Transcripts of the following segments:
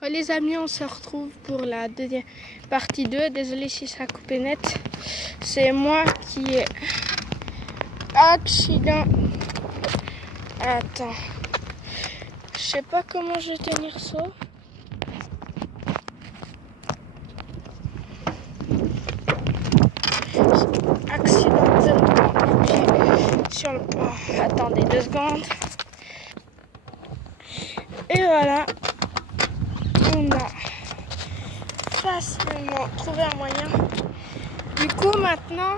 Les amis, on se retrouve pour la deuxième partie 2. Désolé si ça a coupé net. C'est moi qui ai accident. Attends. Je sais pas comment je vais tenir ça. Accidentellement appuyé sur le point. Attendez 2 secondes. Et voilà. On a facilement trouvé un moyen. Du coup maintenant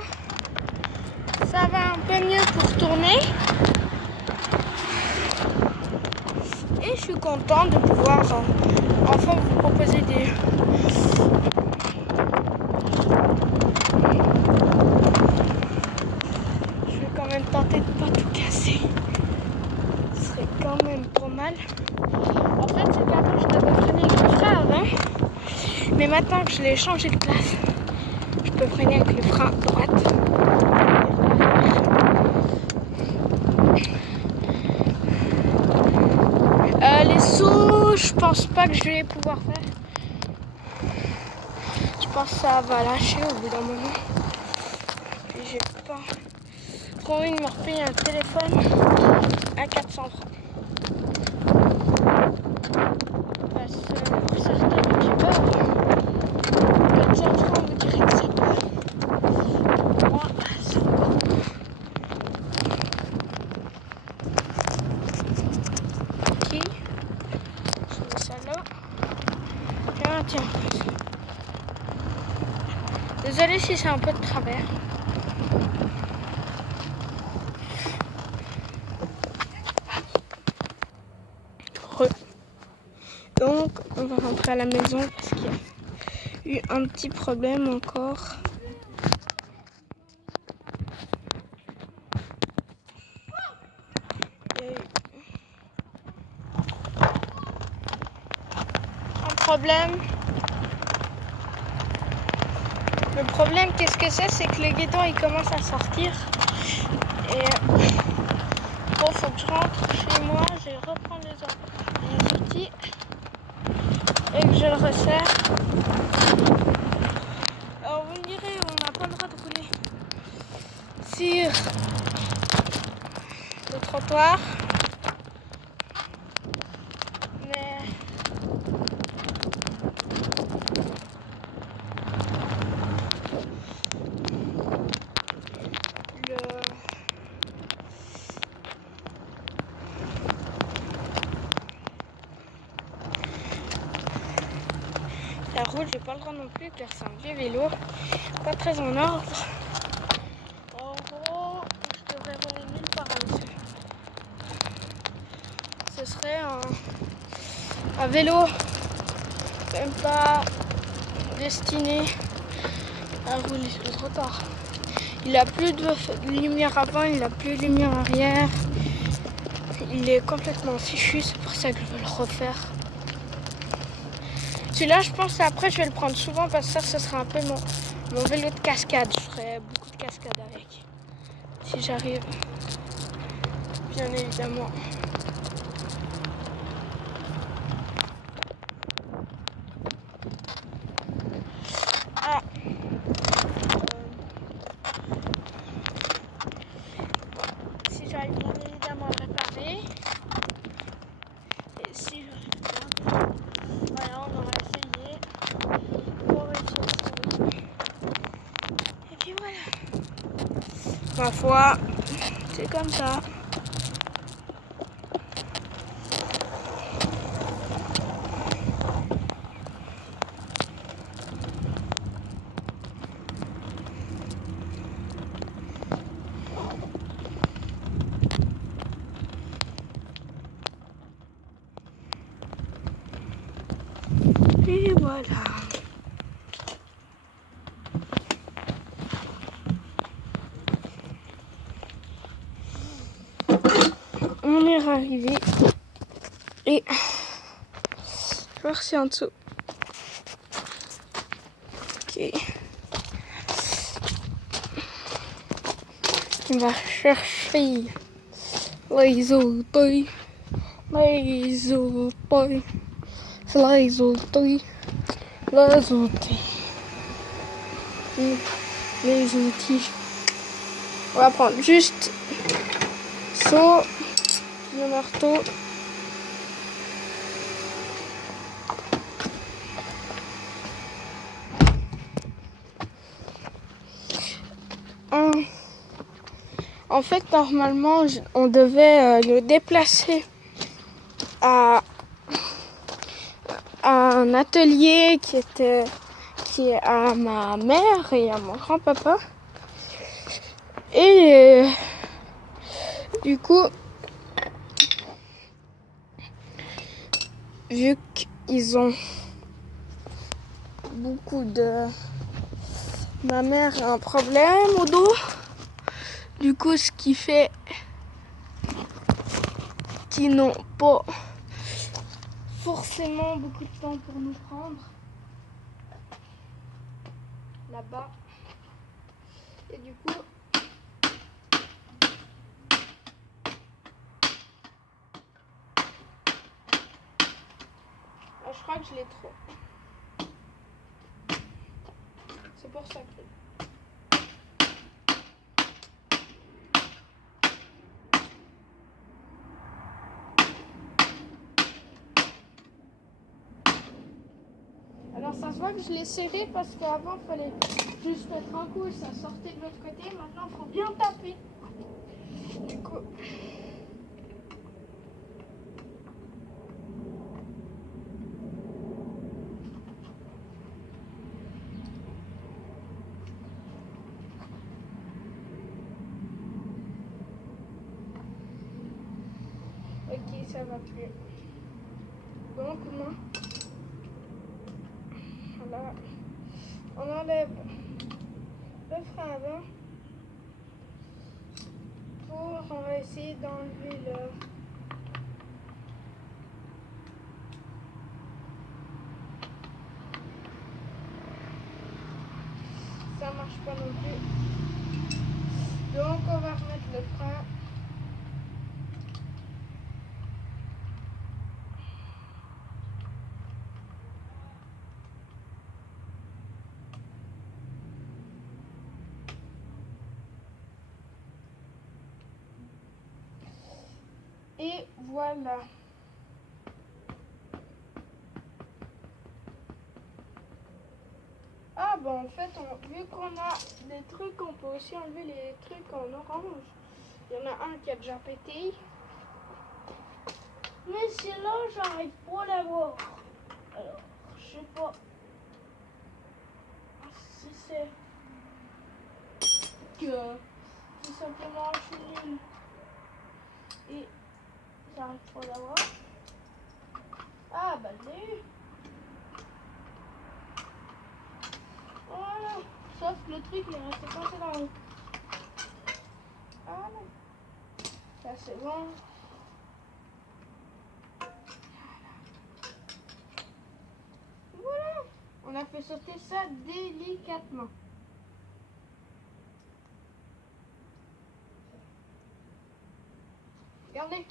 ça va un peu mieux pour tourner. Et je suis content de pouvoir enfin vous proposer des... Je vais quand même tenter de ne pas tout casser. Ce serait quand même pas mal. En fait c'est qu'avant je devais freiner avec le frein avant. Mais maintenant que je l'ai changé de place, je peux freiner avec le frein à droite. Les sauts, je pense pas que je vais pouvoir faire. Je pense que ça va lâcher au bout d'un moment. Puis j'ai pas trop envie de me repayer un téléphone à 400 francs. Parce que pour certains youtubeurs, 400 francs vous direz que c'est pas. Moi, c'est encore pas. Qui je mets ça là. Tiens. Désolé si c'est un peu de travers. Donc on va rentrer à la maison parce qu'il y a eu un petit problème encore. Il y a eu un problème. Le problème, qu'est-ce que c'est que le guidon il commence à sortir. Et bon, faut que je rentre chez moi, je vais reprendre les outils et que je le resserre. Alors vous me direz, on n'a pas le droit de rouler sur le trottoir. Mais la route, j'ai pas le droit non plus car c'est un vieux vélo, pas très en ordre. En gros, je devrais rouler nulle part dessus. Ce serait un vélo même pas destiné à rouler sur le trottoir. Il a plus de lumière avant, il a plus de lumière arrière. Il est complètement fichu, c'est pour ça que je veux le refaire. Celui-là, je pense après je vais le prendre souvent parce que ça, ce sera un peu mon vélo de cascade. Je ferai beaucoup de cascade avec. Si j'arrive, bien évidemment. Ah. Si j'arrive bien évidemment à réparer. Et si je voilà, on va essayer pour réussir à trouver. Et puis voilà. Ma foi, c'est comme ça. Et voilà. On est arrivé. Et je vais voir si en dessous. Ok. Il va chercher les outils. Les outils. Les outils. Les outils. On va prendre juste ça, le marteau. En fait, normalement, on devait le déplacer à un atelier qui est à ma mère et à mon grand-papa. Et du coup, vu qu'ils ont beaucoup de... Ma mère a un problème au dos. Du coup, ce qui fait qu'ils n'ont pas forcément beaucoup de temps pour nous prendre là-bas. Et du coup, je crois que je l'ai trop. C'est pour ça que... Alors ça se voit que je l'ai serré parce qu'avant il fallait juste mettre un coup et ça sortait de l'autre côté. Maintenant il faut bien taper. Du coup... Ok, ça va plus. Donc maintenant, voilà, on enlève le frein avant pour, on va essayer d'enlever le... Ça marche pas non plus. Donc on va remettre le frein. Et voilà. Ah bon, en fait, vu qu'on a des trucs, on peut aussi enlever les trucs en orange. Il y en a un qui a déjà pété. Mais celui-là, j'arrive pas à l'avoir. Alors, je sais pas si c'est que tout simplement je suis nulle et j'arrive pas à l'avoir. Ah bah je l'ai eu. Voilà. Sauf que le truc il est resté coincé dans l'eau. Ah non. Ça c'est bon. Voilà. On a fait sauter ça délicatement. Regardez.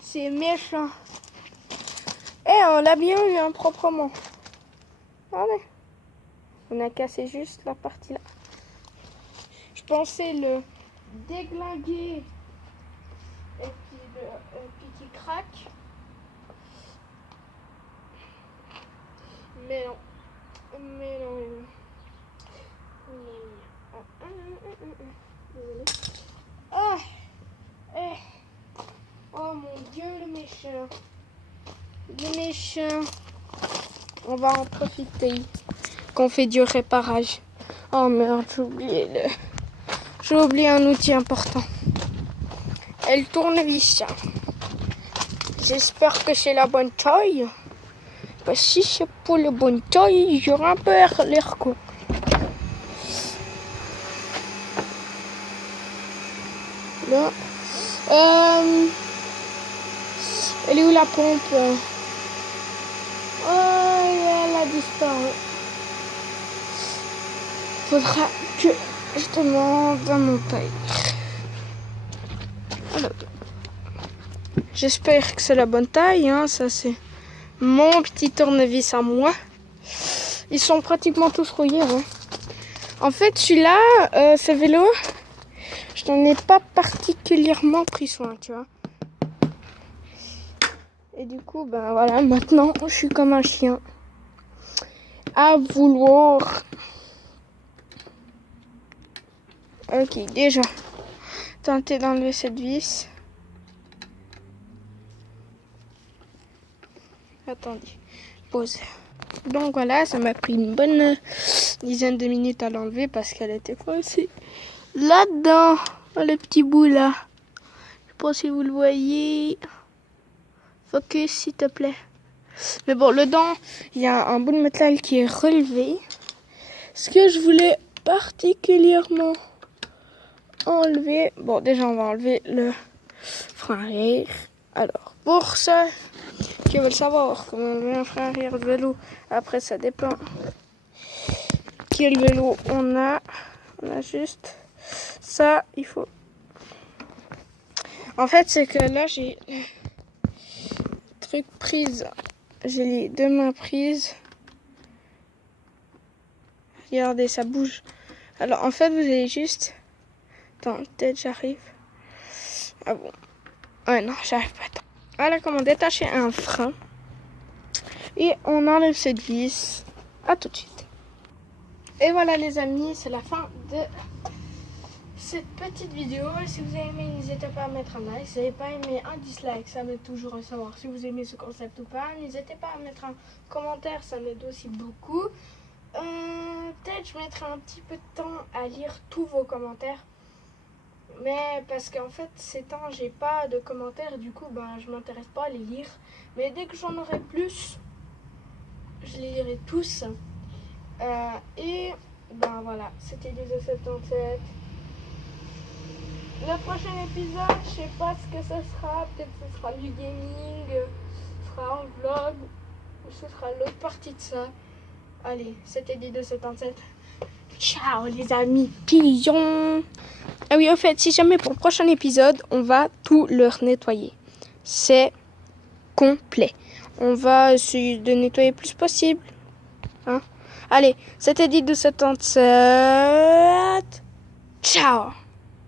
C'est méchant. Eh, on l'a bien eu hein, proprement. Regardez. On a cassé juste la partie là. Je pensais le déglinguer et puis qu'il craque. Mais non. Mais non, Ah, eh. Oh mon Dieu, le méchant. Le méchant. On va en profiter qu'on fait du réparage. Oh merde, j'ai oublié un outil important. Et le tournevis. J'espère que c'est la bonne taille. Parce que si c'est pas la bonne taille, j'aurai un peu l'air con. Là. Elle est où la pompe? Oh, elle a disparu. Faudra que je demande à mon père. Alors, j'espère que c'est la bonne taille, hein, ça c'est mon petit tournevis à moi. Ils sont pratiquement tous rouillés. Hein. En fait, celui-là, ce vélo, je n'en ai pas particulièrement pris soin, tu vois. Et du coup, ben voilà, maintenant, je suis comme un chien. À vouloir. Ok, déjà, tenter d'enlever cette vis. Attendez, pause. Donc voilà, ça m'a pris une bonne dizaine de minutes à l'enlever parce qu'elle était coincée là-dedans. Oh, le petit bout là. Je sais pas si vous le voyez. Focus, s'il te plaît. Mais bon, dedans, il y a un bout de métal qui est relevé. Ce que je voulais particulièrement enlever. Bon, déjà, on va enlever le frein arrière. Alors, pour ça, qui veulent savoir comment enlever un frein arrière de vélo, après, ça dépend quel vélo on a. On a juste ça, il faut. En fait, c'est que là, j'ai truc prise. J'ai les deux mains prises. Regardez, ça bouge. Alors, en fait, vous avez juste... Attends, peut-être j'arrive. Ah bon. Ouais, non, j'arrive pas. Attends. Voilà comment détacher un frein. Et on enlève cette vis. À tout de suite. Et voilà les amis, c'est la fin de cette petite vidéo. Si vous avez aimé, n'hésitez pas à mettre un like. Si vous n'avez pas aimé, un dislike, ça m'aide toujours à savoir si vous aimez ce concept ou pas. N'hésitez pas à mettre un commentaire, ça m'aide aussi beaucoup. Peut-être je mettrai un petit peu de temps à lire tous vos commentaires. Mais parce qu'en fait, ces temps, j'ai pas de commentaires. Du coup, ben, je m'intéresse pas à les lire. Mais dès que j'en aurai plus, je les lirai tous. Et ben voilà, c'était les 77. Le prochain épisode, je sais pas ce que ce sera. Peut-être que ce sera du gaming, ce sera un vlog, ou ce sera l'autre partie de ça. Allez, c'était les 277. Ciao les amis pigeons. Ah oui, au fait, si jamais pour le prochain épisode, on va tout leur nettoyer. C'est complet. On va essayer de nettoyer le plus possible. Hein? Allez, c'était dit 277. Ciao.